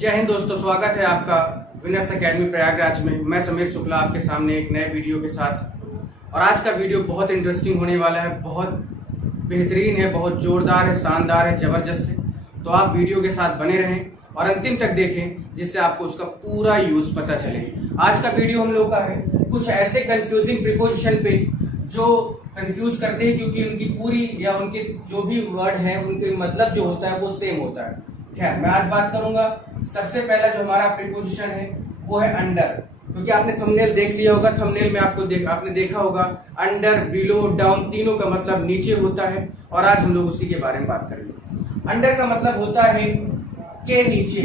जय हिंद दोस्तों, स्वागत है आपका विनर्स एकेडमी प्रयागराज में। मैं समीर शुक्ला आपके सामने एक नए वीडियो के साथ। और आज का वीडियो बहुत इंटरेस्टिंग होने वाला है, बहुत बेहतरीन है, बहुत जोरदार है, शानदार है, जबरदस्त है। तो आप वीडियो के साथ बने रहें और अंतिम तक देखें, जिससे आपको उसका पूरा यूज पता चले। आज का वीडियो हम लोग का है कुछ ऐसे कंफ्यूजिंग प्रीपोजिशन पे जो कंफ्यूज करते हैं, क्योंकि उनकी पूरी या उनके जो भी वर्ड है उनके मतलब जो होता है वो सेम होता है। खैर, मैं आज बात करूंगा। सबसे पहला जो हमारा प्रीपोजिशन है वो है अंडर, क्योंकि आपने थंबनेल देख लिया होगा। थंबनेल में आपने देखा होगा अंडर, बिलो, डाउन तीनों का मतलब नीचे होता है। और आज हम लोग उसी के बारे में बात करेंगे। अंडर का मतलब होता है के नीचे।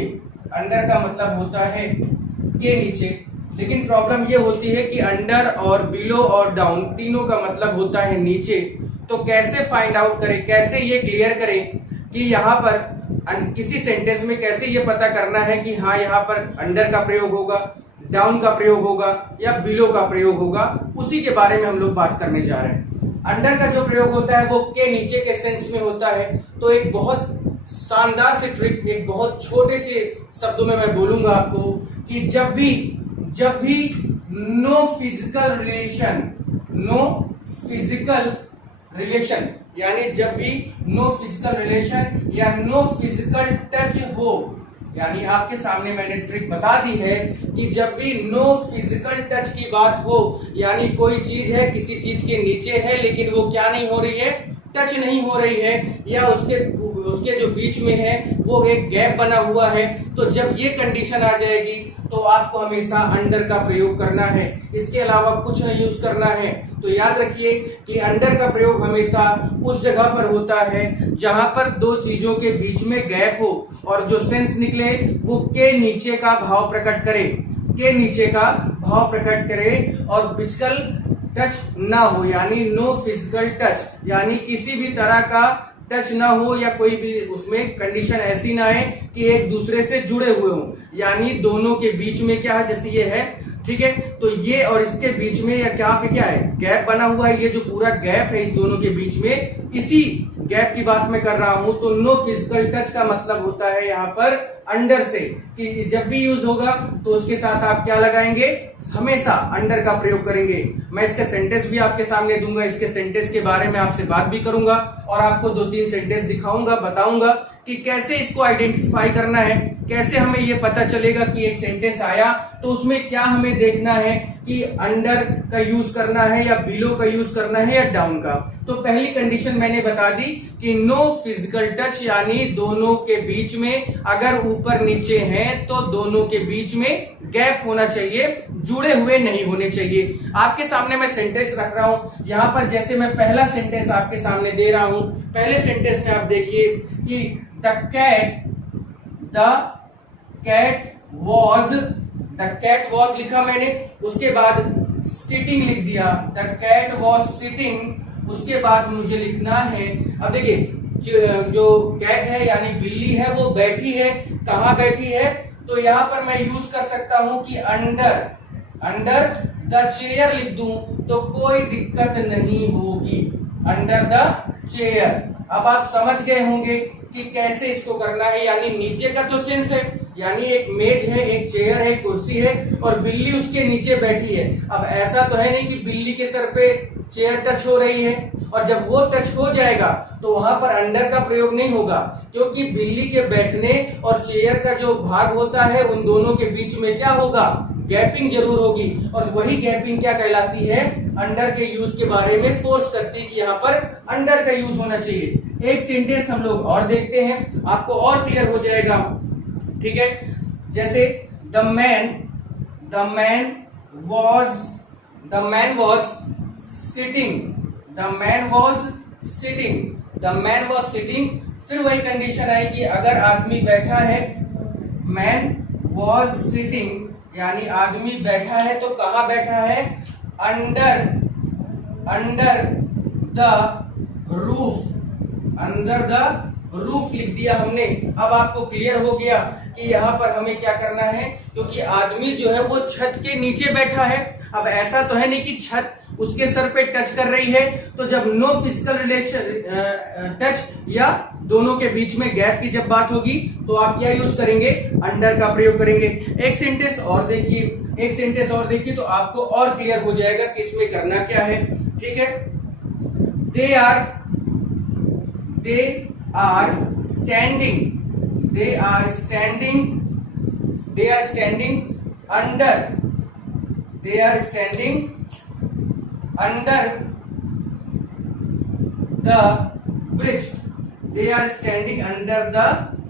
अंडर का मतलब होता है के नीचे। लेकिन प्रॉब्लम ये होती है कि अंडर और बिलो और डाउन तीनों का मतलब होता है नीचे। तो कैसे फाइंड आउट करें, कैसे ये क्लियर करें कि यहाँ पर किसी सेंटेंस में कैसे ये पता करना है कि हाँ यहाँ पर अंडर का प्रयोग होगा, डाउन का प्रयोग होगा या बिलो का प्रयोग होगा, उसी के बारे में हम लोग बात करने जा रहे हैं। अंडर का जो प्रयोग होता है वो के नीचे के सेंस में होता है। तो एक बहुत शानदार से ट्रिक, एक बहुत छोटे से शब्दों में मैं बोलूंगा आपको कि जब भी नो फिजिकल रिलेशन यानी जब भी नो फिजिकल रिलेशन या नो फिजिकल टच हो, यानी आपके सामने मैंने ट्रिक बता दी है कि जब भी नो फिजिकल टच की बात हो, यानी कोई चीज है किसी चीज के नीचे है लेकिन वो क्या नहीं हो रही है, टच नहीं हो रही है, या उसके जो बीच में है वो एक गैप बना हुआ है, तो जब ये कंडीशन आ जाएगी तो आपको हमेशा अंडर का प्रयोग करना है। इसके अलावा कुछ नहीं यूज करना है। तो याद रखिए कि अंडर का प्रयोग हमेशा उस जगह पर होता है जहां पर दो चीजों के बीच में गैप हो और जो सेंस निकले वो के नीचे का भाव प्रकट करे, के नीचे का भाव प्रकट करे और फिजिकल टच ना हो, यानी नो फिजिकल टच, यानी किसी भी तरह का टच ना हो या कोई भी उसमें कंडीशन ऐसी ना है कि एक दूसरे से जुड़े हुए हो, यानी दोनों के बीच में क्या है, जैसे ये है, ठीक है, तो ये और इसके बीच में या क्या पे क्या है, गैप बना हुआ है। ये जो पूरा गैप है इस दोनों के बीच में, इसी गैप की बात मैं कर रहा हूं। तो नो फिजिकल टच का मतलब होता है यहाँ पर अंडर से, कि जब भी यूज होगा तो उसके साथ आप क्या लगाएंगे, हमेशा अंडर का प्रयोग करेंगे। मैं इसका सेंटेंस भी आपके सामने दूंगा, इसके सेंटेंस के बारे में आपसे बात भी करूंगा और आपको 2-3 सेंटेंस दिखाऊंगा, बताऊंगा कि कैसे इसको आइडेंटिफाई करना है, कैसे हमें ये पता चलेगा कि एक सेंटेंस आया तो उसमें क्या हमें देखना है कि अंडर का यूज करना है या बिलो का यूज करना है या डाउन का। तो पहली कंडीशन मैंने बता दी कि नो फिजिकल टच, यानी दोनों के बीच में अगर ऊपर नीचे हैं तो दोनों के बीच में गैप होना चाहिए, जुड़े हुए नहीं होने चाहिए। आपके सामने मैं सेंटेंस रख रहा हूं यहां पर, जैसे मैं पहला सेंटेंस आपके सामने दे रहा हूं। पहले सेंटेंस में आप देखिए कि द कैट वॉज लिखा मैंने, उसके बाद सिटिंग लिख दिया, द कैट वॉज सिटिंग। उसके बाद मुझे लिखना है, अब देखिए जो कैट है यानी बिल्ली है वो बैठी है, कहाँ बैठी है, तो यहां पर मैं यूज कर सकता हूं कि अंडर द चेयर लिख दूं तो कोई दिक्कत नहीं होगी, अंडर द चेयर। अब आप समझ गए होंगे कि कैसे इसको करना है, यानी नीचे का तो सेंस है, यानी एक मेज है, एक चेयर है, कुर्सी है और बिल्ली उसके नीचे बैठी है। अब ऐसा तो है नहीं कि बिल्ली के सर पे चेयर टच हो रही है, और जब वो टच हो जाएगा तो वहां पर अंडर का प्रयोग नहीं होगा, क्योंकि बिल्ली के बैठने और चेयर का जो भाग होता है उन दोनों के बीच में क्या होगा, गैपिंग जरूर होगी। और वही गैपिंग क्या कहलाती है, अंडर के यूज के बारे में फोर्स करती है कि यहाँ पर अंडर का यूज होना चाहिए। एक सेंटेंस हम लोग और देखते हैं, आपको और क्लियर हो जाएगा, ठीक है। जैसे द मैन वॉज सिटिंग। फिर वही कंडीशन आई कि अगर आदमी बैठा है, मैन वॉज सिटिंग यानी आदमी बैठा है, तो कहाँ बैठा है, अंडर द रूफ लिख दिया हमने। अब आपको क्लियर हो गया कि यहाँ पर हमें क्या करना है, क्योंकि आदमी जो है वो छत के नीचे बैठा है। अब ऐसा तो है नहीं कि छत उसके सर पे टच कर रही है। तो जब नो फिजिकल रिलेशन टच या दोनों के बीच में गैप की जब बात होगी तो आप क्या यूज करेंगे, अंडर का प्रयोग करेंगे। एक सेंटेंस और देखिए तो आपको और क्लियर हो जाएगा कि इसमें करना क्या है। ठीक है, they are standing under the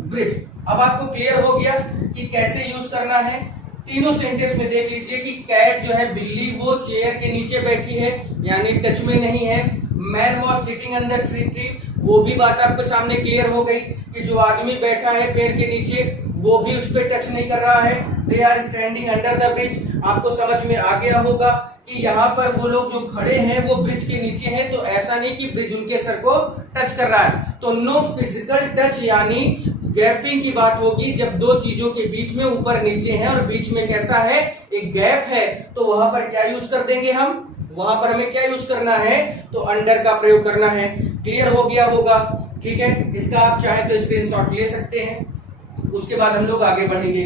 bridge. अब आपको क्लियर हो गया कि कैसे यूज करना है। तीनों सेंटेंस में देख लीजिए कि कैट जो है बिल्ली वो चेयर के नीचे बैठी है यानी टच में नहीं है। Man was sitting under tree, वो भी बात आपके सामने क्लियर हो गई कि जो आदमी बैठा है पेड़ के नीचे वो भी उस पर टच नहीं कर रहा है। They are standing under the bridge. आपको समझ में आ गया होगा कि यहाँ पर वो लोग जो खड़े हैं वो ब्रिज के नीचे हैं, तो ऐसा नहीं कि ब्रिज उनके सर को टच कर रहा है। तो नो फिजिकल टच यानी गैपिंग की बात होगी जब दो चीजों के बीच में ऊपर नीचे है और बीच में कैसा है, एक गैप है। तो वहां पर क्या यूज कर देंगे हम, वहां पर हमें क्या यूज करना है, तो अंडर का प्रयोग करना है। क्लियर हो गया होगा। ठीक है, इसका आप चाहे तो स्क्रीनशॉट ले सकते हैं। उसके बाद हम लोग आगे बढ़ेंगे।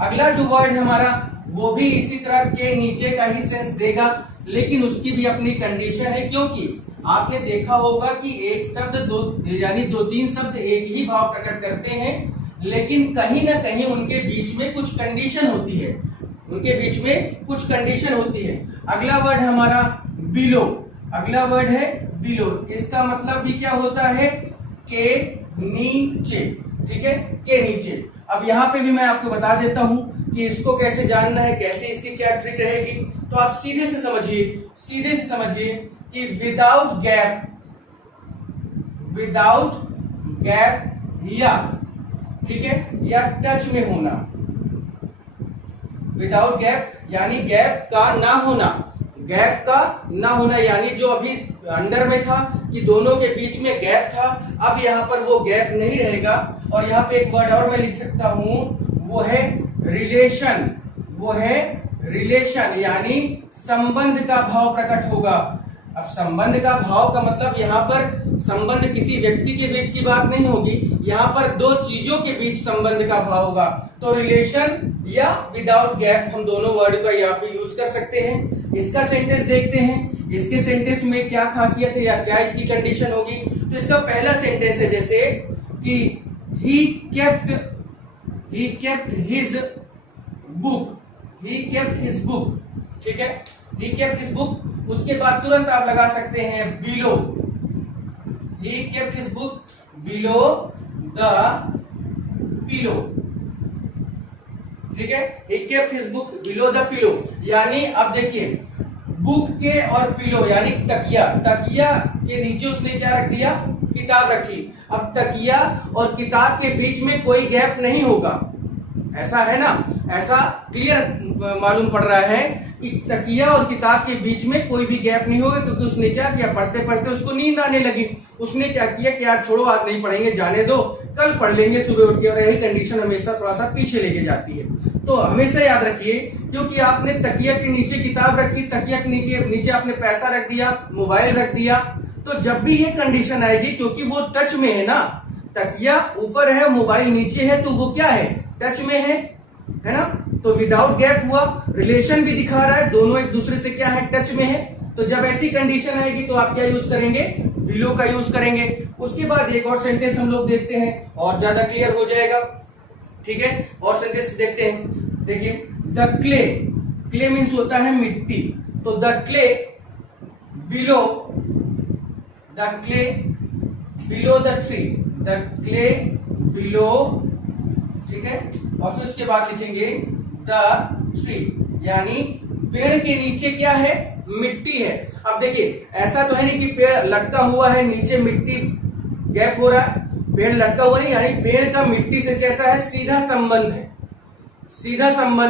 अगला जो वर्ड हमारा वो भी इसी तरह के नीचे का ही सेंस देगा, लेकिन उसकी भी अपनी कंडीशन है, क्योंकि आपने देखा होगा कि एक शब्द दो यानी दो तीन शब्द एक ही भाव प्रकट करते हैं, लेकिन कहीं ना कहीं उनके बीच में कुछ कंडीशन होती है, अगला वर्ड हमारा बिलो, अगला वर्ड है बिलो। इसका मतलब भी क्या होता है, के नीचे। ठीक है, के नीचे। अब यहाँ पे भी मैं आपको बता देता हूं कि इसको कैसे जानना है, कैसे इसकी क्या ट्रिक रहेगी। तो आप सीधे से समझिए कि विदाउट गैप या, ठीक है, या टच में होना। विदाउट गैप यानी गैप का ना होना, यानी जो अभी अंडर में था कि दोनों के बीच में गैप था, अब यहाँ पर वो गैप नहीं रहेगा। और यहाँ पे एक वर्ड और मैं लिख सकता हूं, वो है रिलेशन, यानी संबंध का भाव प्रकट होगा। अब संबंध का भाव का मतलब यहाँ पर संबंध किसी व्यक्ति के बीच की बात नहीं होगी, यहाँ पर दो चीजों के बीच संबंध का भाव होगा। तो रिलेशन या विदाउट गैप हम दोनों वर्ड का यहाँ पे यूज कर सकते हैं। इसका सेंटेंस देखते हैं, इसके सेंटेंस में क्या खासियत है या क्या इसकी कंडीशन होगी। तो इसका पहला सेंटेंस है जैसे कि he kept his book, ठीक है, he kept his book। उसके बाद तुरंत आप लगा सकते हैं below, he kept his book below the pillow, ठीक है, he kept his book below the pillow। यानी अब देखिए बुक के और पिलो यानी तकिया के नीचे उसने क्या रख दिया, किताब रखी। अब तकिया और किताब के बीच में कोई गैप नहीं होगा, ऐसा है ना, ऐसा क्लियर मालूम पड़ रहा है कि तकिया और किताब के बीच में कोई भी गैप नहीं होगा, क्योंकि उसने क्या किया, पढ़ते पढ़ते उसको नींद आने लगी। उसने क्या किया कि यार छोड़ो आज नहीं पढ़ेंगे, जाने दो, कल पढ़ लेंगे सुबह उठ के। और यही कंडीशन हमेशा थोड़ा सा पीछे लेके जाती है। तो हमेशा याद रखिए, क्योंकि आपने तकिया के नीचे किताब रखी, तकिया के नीचे आपने पैसा रख दिया, मोबाइल रख दिया, तो जब भी ये कंडीशन आएगी, क्योंकि वो टच में है ना, तकिया ऊपर है, मोबाइल नीचे है, तो वो क्या है, टच में है ना। तो विदाउट गैप हुआ, रिलेशन भी दिखा रहा है, दोनों एक दूसरे से क्या है, टच में है। तो जब ऐसी कंडीशन आएगी तो आप क्या यूज करेंगे, बिलो का यूज करेंगे। उसके बाद एक और सेंटेंस हम लोग देखते हैं और ज्यादा क्लियर हो जाएगा। ठीक है, और सेंटेंस देखते हैं। देखिए द क्ले मीन्स होता है मिट्टी, तो the clay below the tree, the clay below, ठीक है, और फिर उसके बाद लिखेंगे द ट्री, यानी पेड़ के नीचे क्या है, मिट्टी है। अब देखिए ऐसा तो है नहीं कि पेड़ लटका हुआ है, नीचे मिट्टी गैप हो रहा है, पेड़ लटका हुआ नहीं, यानी पेड़ का मिट्टी से कैसा है, सीधा संबंध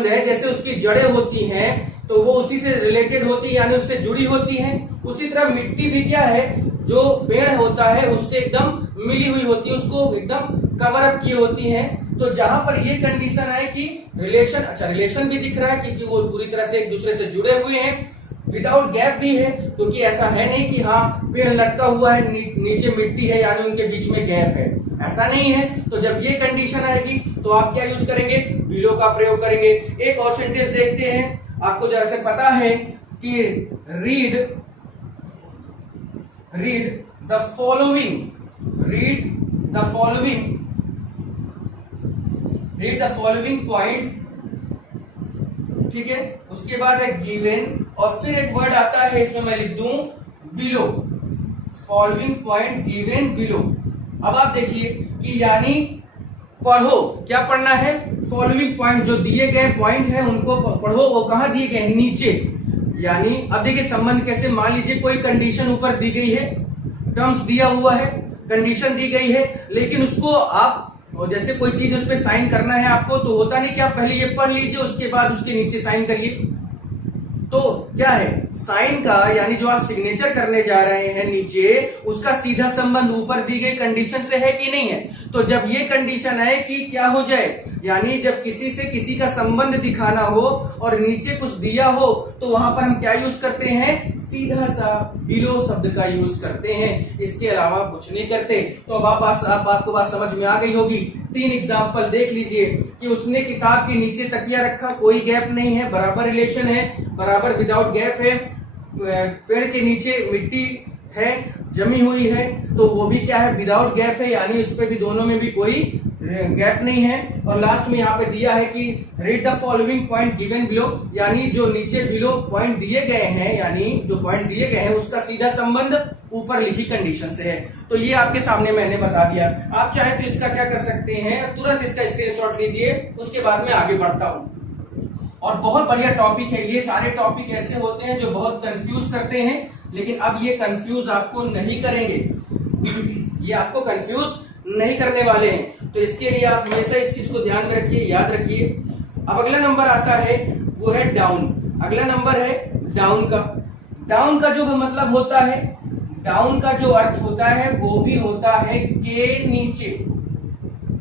है। जैसे उसकी जड़ें होती हैं तो वो उसी से रिलेटेड होती है, यानी उससे जुड़ी होती हैं। उसी तरह मिट्टी भी क्या है, जो पेड़ होता है उससे एकदम मिली हुई होती है, उसको एकदम कवर अप की होती है। तो जहां पर ये कंडीशन आए कि रिलेशन, अच्छा रिलेशन भी दिख रहा है क्योंकि वो पूरी तरह से एक दूसरे से जुड़े हुए हैं, विदाउट गैप भी है, क्योंकि ऐसा है नहीं कि हाँ पेड़ लटका हुआ है, नीचे मिट्टी है यानी उनके बीच में गैप है, ऐसा नहीं है। तो जब ये कंडीशन आएगी तो आप क्या यूज करेंगे, बिलो का प्रयोग करेंगे। एक और सेंटेंस देखते हैं, आपको जैसे पता है कि रीड द फॉलोइंग पॉइंट, ठीक है। उसके बाद है गिवन और फिर एक वर्ड आता है, इसमें मैं लिख दूं below, following point given below. अब आप देखिए कि यानी पढ़ो, क्या पढ़ना है, फॉलोइंग पॉइंट, जो दिए गए पॉइंट है उनको पढ़ो। वो कहां दिए गए, नीचे। यानी अब देखिए संबंध कैसे, मान लीजिए कोई कंडीशन ऊपर दी गई है, टर्म्स दिया हुआ है, कंडीशन दी गई है, लेकिन उसको आप और जैसे कोई चीज उस पर साइन करना है आपको, तो होता नहीं कि आप पहले ये पढ़ लीजिए उसके बाद उसके नीचे साइन करिए। तो क्या है, साइन का यानी जो आप सिग्नेचर करने जा रहे हैं नीचे, उसका सीधा संबंध ऊपर दी गई कंडीशन से है कि नहीं है। तो जब ये कंडीशन है कि क्या हो जाए, यानी जब किसी से किसी का संबंध दिखाना हो और नीचे कुछ दिया हो, तो वहां पर हम क्या यूज करते हैं, सीधा सा बिलो शब्द का यूज करते हैं, इसके अलावा कुछ नहीं करते। तो अब आपको बात समझ में आ गई होगी। 3 एग्जाम्पल देख लीजिए कि उसने किताब के नीचे तकिया रखा, कोई गैप नहीं है, बराबर रिलेशन है, बराबर विदाउट गैप है। पेड़ के नीचे मिट्टी है, जमी हुई है, तो वो भी क्या है, विदाउट गैप है, यानी उस पे भी दोनों में भी कोई गैप नहीं है। और लास्ट में यहाँ पे दिया है कि read the following point given below, यानी जो नीचे बिलो पॉइंट दिए गए हैं, यानी जो पॉइंट दिए गए हैं उसका सीधा संबंध ऊपर लिखी कंडीशन से है। तो ये आपके सामने मैंने बता दिया। आप चाहे तो इसका क्या कर सकते हैं, तुरंत इसका स्क्रीनशॉट लीजिए, उसके बाद में आगे बढ़ता हूं। और बहुत बढ़िया टॉपिक है, ये सारे टॉपिक ऐसे होते हैं जो बहुत कंफ्यूज करते हैं, लेकिन अब ये कंफ्यूज आपको नहीं करेंगे, ये आपको कंफ्यूज नहीं करने वाले हैं। तो इसके लिए आप हमेशा इस चीज को ध्यान में रखिए, याद रखिए। अब अगला नंबर आता है, वो है डाउन। अगला नंबर है डाउन का। डाउन का जो मतलब होता है, डाउन का जो अर्थ होता है वो भी होता है के नीचे,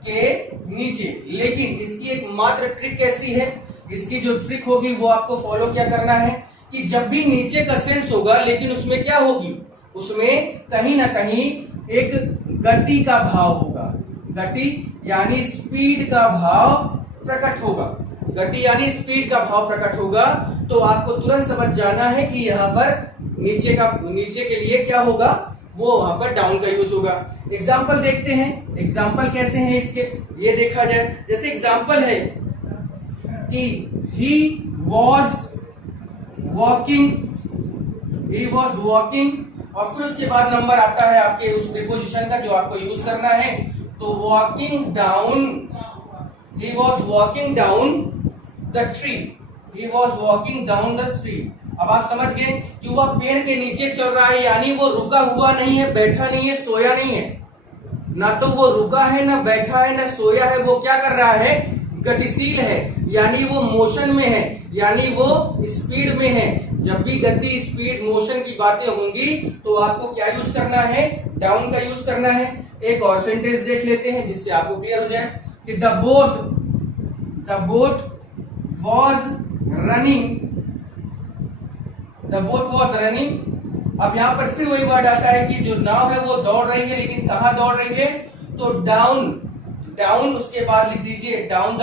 के नीचे। लेकिन इसकी एक मात्र ट्रिक कैसी है, इसकी जो ट्रिक होगी वो आपको फॉलो क्या करना है कि जब भी नीचे का सेंस होगा, लेकिन उसमें क्या होगी, उसमें कहीं ना कहीं एक गति का भाव होगा। गति यानी स्पीड का भाव प्रकट होगा, गति यानी स्पीड का भाव प्रकट होगा। तो आपको तुरंत समझ जाना है कि यहाँ पर नीचे के लिए क्या होगा, वो वहां पर डाउन का यूज होगा। एग्जाम्पल देखते हैं, एग्जाम्पल कैसे हैं इसके, ये देखा जाए। जैसे एग्जाम्पल है कि he was walking, और फिर उसके बाद नंबर आता है आपके उस प्रीपोजिशन का जो आपको यूज करना है। तो walking down, he was walking down the tree, he was walking down the tree। अब आप समझ गए कि वह पेड़ के नीचे चल रहा है, यानी वो रुका हुआ नहीं है, बैठा नहीं है, सोया नहीं है। ना तो वो रुका है, ना बैठा है, ना सोया है, वो क्या कर रहा है, गतिशील है, यानी वो मोशन में है, यानी वो स्पीड में है। जब भी गति, स्पीड, मोशन की बातें होंगी तो आपको क्या यूज करना है, डाउन का यूज करना है। एक और सेंटेंस देख लेते हैं जिससे आपको क्लियर हो जाए कि द बोट वॉज रनिंग। अब यहां पर फिर वही वर्ड आता है कि जो नाव है वो दौड़ रही है, लेकिन कहां दौड़ रही है, तो डाउन उसके बाद लिख दीजिए डाउन द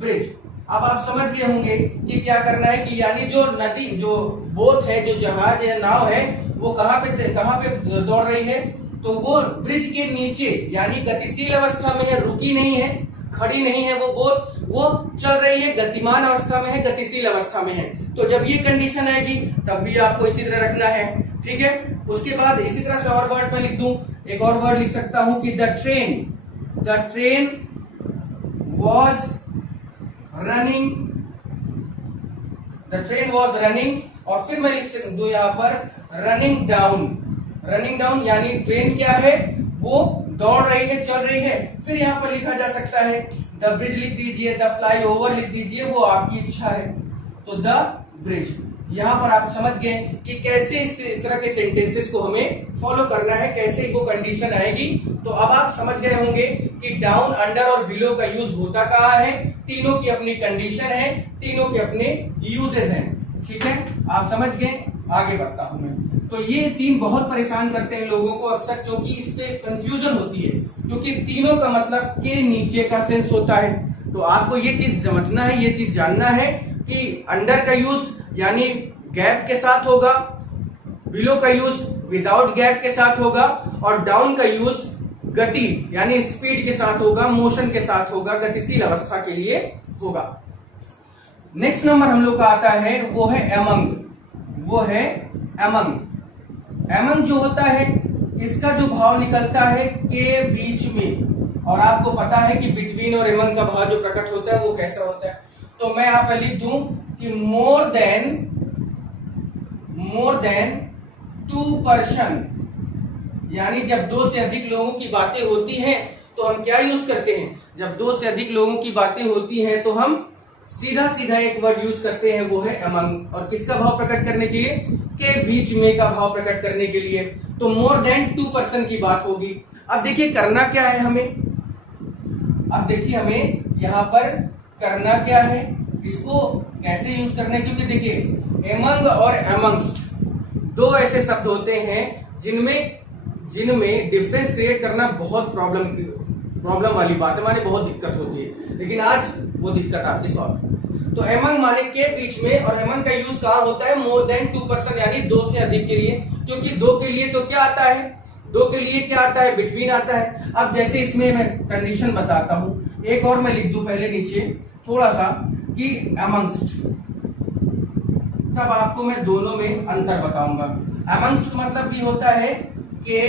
ब्रिज। अब आप समझ गए होंगे कि क्या करना है कि यानी जो नदी, जो बोट है, जो जहाज है, नाव है, वो कहां पे दौड़ रही है, तो वो ब्रिज के नीचे, यानी गतिशील अवस्था में है, रुकी नहीं है, खड़ी नहीं है वो बोट, वो चल रही है, गतिमान अवस्था में है, गतिशील अवस्था में है। तो जब ये कंडीशन आएगी तब भी आपको इसी तरह रखना है, ठीक है। उसके बाद इसी तरह से और वर्ड में लिख दूं, एक और वर्ड लिख सकता हूं कि द ट्रेन वॉज रनिंग, और फिर मैं लिख दूं यहां पर रनिंग डाउन, यानी ट्रेन क्या है, वो दौड़ रही है, चल रही है। फिर यहां पर लिखा जा सकता है द ब्रिज लिख दीजिए, द फ्लाईओवर लिख दीजिए, वो आपकी इच्छा है। तो द ब्रिज, यहां पर आप समझ गए कि कैसे इस तरह के सेंटेंसेस को हमें फॉलो करना है, कैसे वो कंडीशन आएगी। तो अब आप समझ गए होंगे कि डाउन, अंडर और बिलो का यूज होता कहाँ है, तीनों की अपनी कंडीशन है, तीनों के अपने यूजेस हैं। ठीक है, आप समझ गए, आगे बढ़ता हूं मैं। तो ये तीन बहुत परेशान करते हैं लोगों को अक्सर, क्योंकि इस पे कंफ्यूजन होती है, क्योंकि तीनों का मतलब के नीचे का सेंस होता है। तो आपको ये चीज समझना है, ये चीज जानना है कि अंडर का यूज यानी गैप के साथ होगा, बिलो का यूज विदाउट गैप के साथ होगा, और डाउन का यूज गति यानी स्पीड के साथ होगा, मोशन के साथ होगा, गतिशील अवस्था के लिए होगा। नेक्स्ट नंबर हम लोग का आता है वो है एमंग, वो है एमंग। एमंग जो होता है इसका जो भाव निकलता है के बीच में, और आपको पता है कि बिटवीन और एमंग का भाव जो प्रकट होता है वो कैसा होता है। तो मैं यहां पर लिख दूं कि मोर देन 2%, यानी जब दो से अधिक लोगों की बातें होती हैं तो हम क्या यूज करते हैं, जब दो से अधिक लोगों की बातें होती हैं तो हम सीधा सीधा एक वर्ड यूज करते हैं, वो है अमंग। और किसका भाव प्रकट करने के लिए, के बीच में का भाव प्रकट करने के लिए। तो मोर देन 2% की बात होगी। अब देखिए करना क्या है हमें, अब देखिए हमें यहां पर करना क्या है, इसको कैसे यूज करना है, क्योंकि देखिए एमंग और एमंगस्ट दो ऐसे शब्द होते हैं जिनमें डिफरेंस क्रिएट करना बहुत प्रॉब्लम वाली बात है, माने बहुत दिक्कत होती है, लेकिन आज वो दिक्कत आपकी सॉल्व। तो एमंग माने के बीच में, और एमंग का यूज कहां होता है, मोर देन 2% यानी दो से अधिक के लिए, क्योंकि दो के लिए तो क्या आता है, दो के लिए क्या आता है, बिटवीन आता है। अब जैसे इसमें मैं कंडीशन बताता हूं, एक और मैं लिख दूं पहले नीचे थोड़ा सा कि अमंगस्ट, तब आपको मैं दोनों में अंतर बताऊंगा। अमंगस्ट मतलब भी होता है के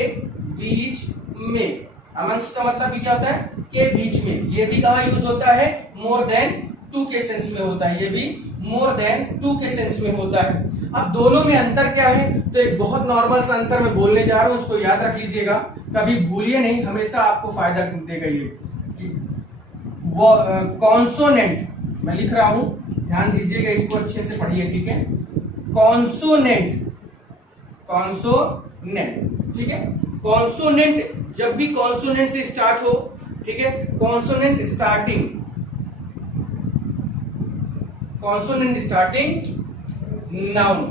बीच में, अमंगस्ट का मतलब भी क्या होता है, के बीच में। ये भी कहां यूज होता है, मोर देन 2 के सेंस में होता है, ये भी मोर देन 2 के सेंस में होता है। अब दोनों में अंतर क्या है, तो एक बहुत नॉर्मल सा अंतर मैं बोलने जा रहा हूं, उसको याद रख लीजिएगा, कभी भूलिए नहीं, हमेशा आपको फायदा देगा ये। वो कॉन्सोनेंट मैं लिख रहा हूं, ध्यान दीजिएगा, इसको अच्छे से पढ़िए, ठीक है। कॉन्सोनेंट, ठीक है। कॉन्सोनेंट जब भी कॉन्सोनेंट से स्टार्ट हो, ठीक है, consonant starting noun,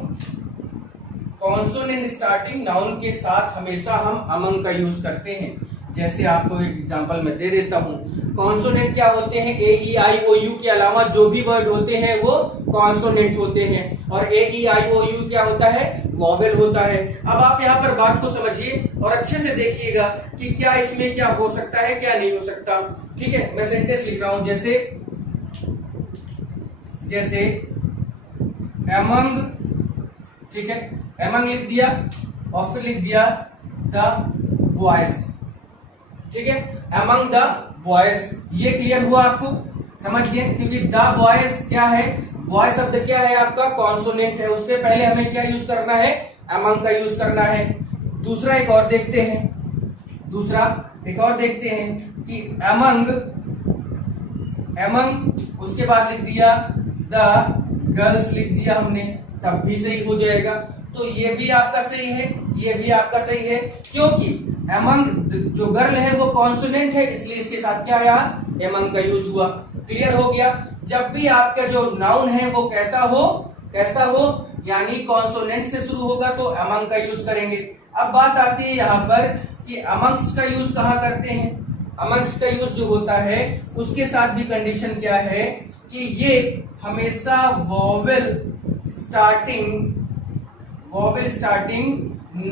consonant starting noun के साथ हमेशा हम अमंग का यूज करते हैं। जैसे आपको एक एग्जांपल मैं दे देता हूं, कॉन्सोनेंट क्या होते हैं, ए ई आई ओ यू के अलावा जो भी वर्ड होते हैं वो कॉन्सोनेंट होते हैं, और ए ई आई ओ यू क्या होता है, वॉवेल होता है। अब आप यहाँ पर बात को समझिए और अच्छे से देखिएगा कि क्या इसमें क्या हो सकता है, क्या नहीं हो सकता। ठीक है, मैं सेंटेंस लिख रहा हूं, जैसे एमंग, ठीक है, एमंग लिख दिया और फिर लिख दिया द बॉयज, ठीक है, एमंग द बॉयज। ये क्लियर हुआ, आपको समझ गए, क्योंकि द बॉयज क्या है, बॉय शब्द क्या है आपका, कॉन्सोनेंट है, उससे पहले हमें क्या यूज करना है, अमंग का यूज करना है। दूसरा एक और देखते हैं कि अमंग उसके बाद लिख दिया द गर्ल्स, लिख दिया हमने, तब भी सही हो जाएगा। तो ये भी आपका सही है, ये भी आपका सही है, क्योंकि अमंग जो गर्ल है वो कॉन्सोनेंट है, इसलिए इसके साथ क्या आया, अमंग का यूज हुआ। क्लियर हो गया। जब भी आपका जो नाउन है वो कैसा हो यानी कॉन्सोनेंट से शुरू होगा तो अमंग का यूज करेंगे। अब बात आती है यहाँ पर कि अमंग्स्ट का यूज कहाँ करते हैं। अमंग्स्ट का यूज जो होता है उसके साथ भी कंडीशन क्या है कि ये हमेशा वॉवेल स्टार्टिंग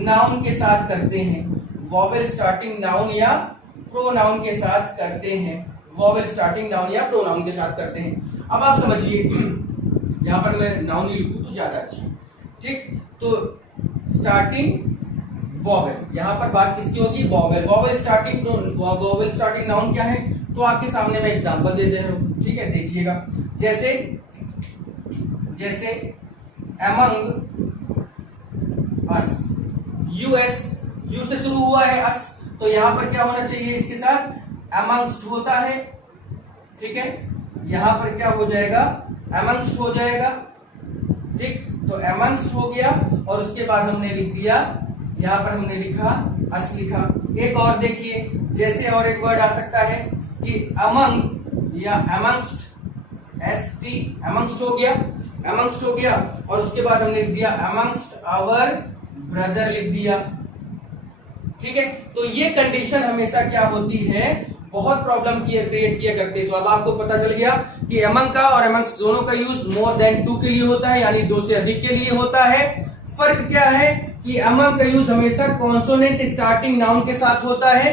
नाउन के साथ करते हैं, वॉवेल स्टार्टिंग नाउन या प्रोनाउन के साथ करते हैं, वॉवेल स्टार्टिंग नाउन या प्रोनाउन के साथ करते हैं। अब आप समझिए, यहां पर मैं नाउन ही लिखूं तो ज्यादा अच्छा, ठीक। तो स्टार्टिंग वॉवेल, यहां पर बात किसकी होगी, वॉवेल। वॉवेल स्टार्टिंग नाउन क्या है, तो आपके सामने मैं एग्जांपल दे रहा हूं, ठीक है, देखिएगा। जैसे अमंग अस, यूएस, यू से शुरू हुआ है अस, तो यहां पर क्या होना चाहिए, इसके साथ अमंग्स्ट होता है, ठीक है, यहां पर क्या हो जाएगा, अमंग्स्ट हो जाएगा, ठीक। तो अमंग्स्ट हो गया और उसके बाद हमने लिख दिया, यहां पर हमने लिखा अस लिखा। एक और देखिए, जैसे और एक वर्ड आ सकता है कि अमंग या अमंग्स्ट, ST amongst हो गया, amongst हो गया, और उसके बाद हमने लिख दिया amongst our brother लिख दिया। ठीक है, तो ये कंडीशन हमेशा क्या होती है, बहुत प्रॉब्लम क्रिएट किया करते हैं। तो अब आपको पता चल गया कि among का और amongst दोनों का यूज मोर देन 2 के लिए होता है, यानी 2 से अधिक के लिए होता है। फर्क क्या है कि among का यूज हमेशा कॉन्सोनेंट स्टार्टिंग नाउन के साथ होता है,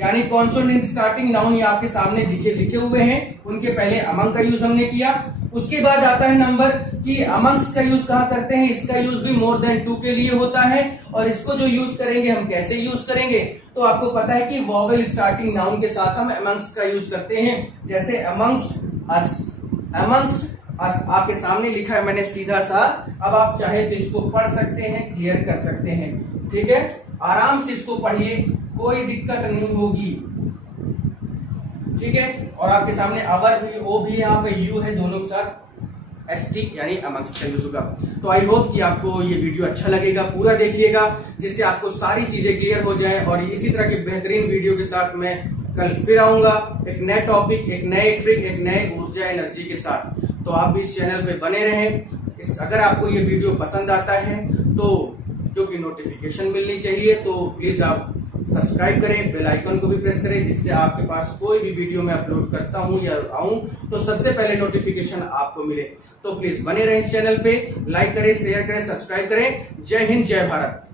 यानी कॉन्सोनेंट स्टार्टिंग नाउन ये आपके सामने लिखे हुए हैं, उनके पहले among का यूज हमने किया। उसके बाद आता है नंबर कि amongst का यूज कहां करते हैं, इसका यूज भी मोर देन 2 के लिए होता है, और इसको जो यूज करेंगे हम कैसे यूज करेंगे, तो आपको पता है कि वॉवेल स्टार्टिंग नाउन के साथ हम amongst का यूज करते हैं। जैसे amongst us आपके सामने लिखा है मैंने सीधा सा, अब आप चाहे तो इसको पढ़ सकते हैं, क्लियर कर सकते हैं। ठीक है, आराम से इसको पढ़िए, कोई दिक्कत नहीं होगी। ठीक है, और आपके सामने अवर भी, ओ भी, यहाँ पे यू है, दोनों के साथ ST यानी amongst का यूज होगा। तो आई होप कि आपको ये वीडियो अच्छा लगेगा, पूरा देखिएगा, जिससे आपको सारी चीजें क्लियर हो जाए। और इसी तरह के बेहतरीन वीडियो के साथ मैं कल फिर आऊंगा, एक नए टॉपिक, एक नए ट्रिक, एक नए ऊर्जा एनर्जी के साथ। तो आप भी इस चैनल पे बने रहें। अगर आपको ये वीडियो पसंद आता है तो, क्योंकि नोटिफिकेशन मिलनी चाहिए, तो प्लीज आप सब्सक्राइब करें, बेल आइकन को भी प्रेस करें, जिससे आपके पास कोई भी वीडियो मैं अपलोड करता हूं या आऊं तो सबसे पहले नोटिफिकेशन आपको मिले। तो प्लीज बने रहें इस चैनल पे, लाइक करें, शेयर करें, सब्सक्राइब करें। जय हिंद, जय भारत।